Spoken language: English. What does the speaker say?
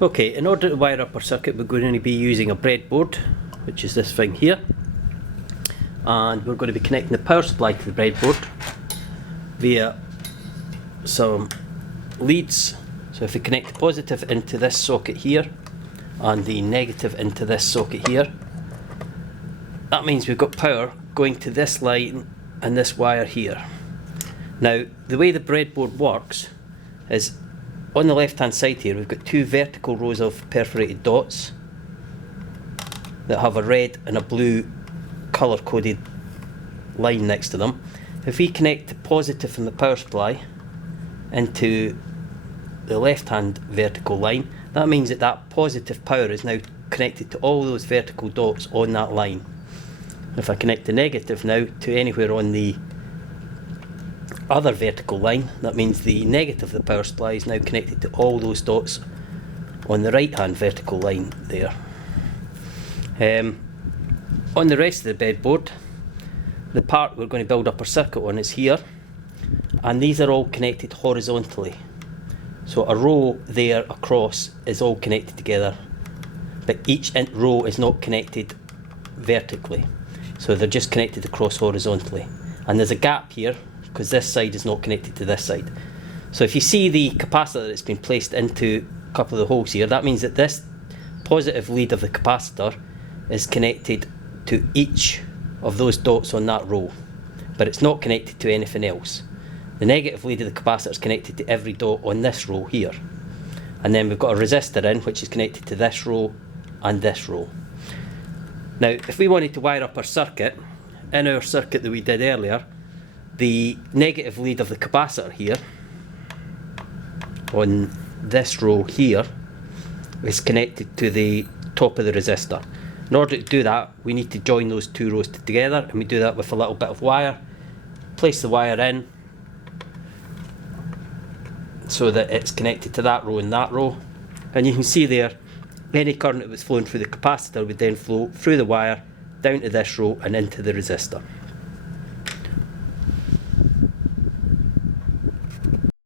Okay, in order to wire up our circuit, we're going to be using a breadboard, which is this thing here, and we're going to be connecting the power supply to the breadboard via some leads. So if we connect the positive into this socket here and the negative into this socket here, that means we've got power going to this line and this wire here. Now, the way the breadboard works is on the left hand side here we've got two vertical rows of perforated dots that have a red and a blue colour coded line next to them. If we connect the positive from the power supply into the left hand vertical line, that means that that positive power is now connected to all those vertical dots on that line. If I connect the negative now to anywhere on the other vertical line, that means the negative of the power supply is now connected to all those dots on the right hand vertical line there. On the rest of the breadboard, the part we're going to build up our circuit on is here, and these are all connected horizontally. So a row there across is all connected together, but each row is not connected vertically, so they're just connected across horizontally. And there's a gap here because this side is not connected to this side. So if you see the capacitor that's been placed into a couple of the holes here, that means that this positive lead of the capacitor is connected to each of those dots on that row, but it's not connected to anything else. The negative lead of the capacitor is connected to every dot on this row here, and then we've got a resistor in which is connected to this row and this row. Now, if we wanted to wire up our circuit, in our circuit that we did earlier, the negative lead of the capacitor here on this row here is connected to the top of the resistor. In order to do that, we need to join those two rows together, and we do that with a little bit of wire. Place the wire in so that it's connected to that row and that row, and you can see there any current that was flowing through the capacitor would then flow through the wire down to this row and into the resistor.